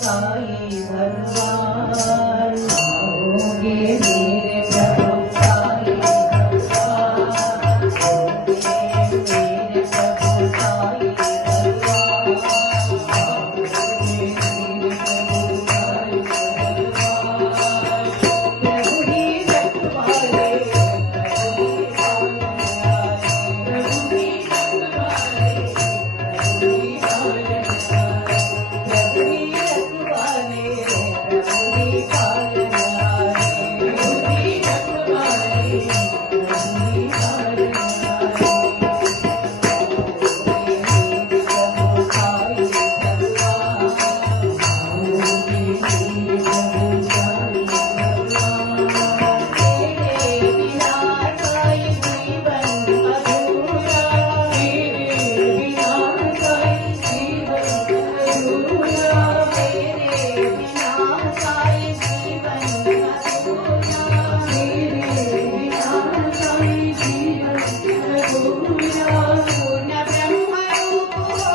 साई भगवान होंगे मेरे प्रभु साई भगवान होंगे मेरे प्रभु साई भगवान होंगे मेरे प्रभु साई भगवान प्रभु ही रखवाले प्रभु ही पालनहारे प्रभु ही रखवाले प्रभु ही पालनहारे प्रभु ही रखवाले प्रभु ही पालनहारे प्रभु ही रखवाले प्रभु ही पालनहारे मेरे प्रभु साई भगवान होंगे मेरे प्रभु साई भगवान तेरे बिना साई जीवन अधूरा तेरे बिना साई जीवन अधूरा तेरे बिना साई जीवन अधूरा तेरे बिना साई जीवन अधूरा पूर्ण ब्रह्म रूप हो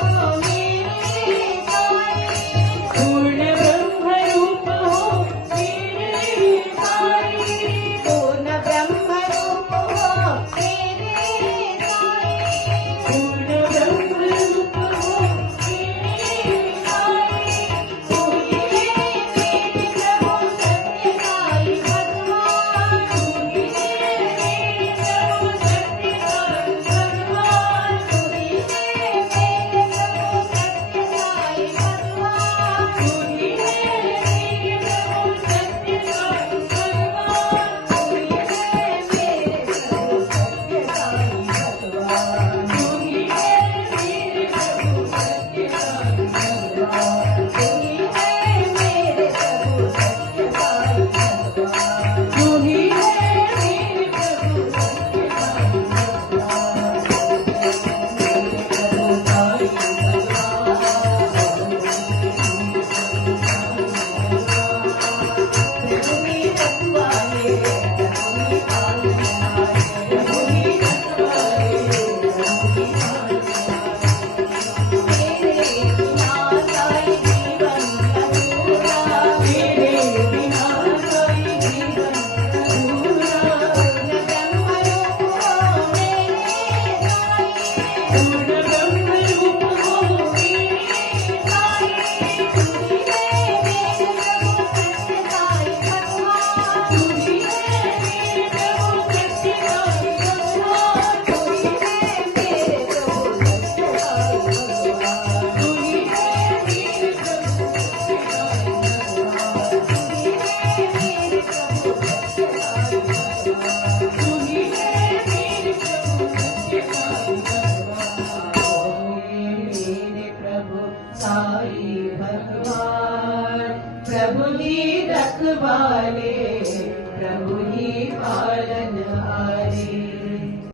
मेरे साई पूर्ण ब्रह्म रूप हो मेरे साई पूर्ण ब्रह्म रूप हो मेरे साई पूर्ण ब्रह्म रूप हो मेरे साई तू ही है मेरे प्रभु सत्य साई भगवान तू ही है मेरे प्रभु सत्य साई भगवान तू ही है मेरे प्रभु सत्य साई भगवान तू ही है मेरे प्रभु सत्य साई भगवान तू ही है मेरे प्रभु सत्य साई भगवान तू ही है मेरे प्रभु सत्य साई भगवान तू ही है मेरे प्रभु सत्य साई भगवान तू ही है मेरे प्रभु सत्य साई भगवान मेरे प्रभु साई भगवान प्रभु ही रखवाले प्रभु ही पालनहारे प्रभु ही रखवाले प्रभु ही पालनहारे तेरे बिना साई जीवन अधूरा तेरे बिना साई जीवन अधूरा पूर्ण ब्रह्म रूप हो मेरे साई पूर्ण ब्रह्म रूप हो मेरे साई तू ही है मेरे प्रभु सत्य साई भगवान तू ही है मेरे प्रभु सत्य साई भगवान तू ही है मेरे प्रभु सत्य साई भगवान तू ही है मेरे प्रभु सत्य साई भगवान तू ही है मेरे प्रभु सत्य साई भगवान तू ही है मेरे प्रभु सत्य साई भगवान होंगे मेरे प्रभु साई भगवान प्रभु ही रखवाले प्रभु ही पालनहारे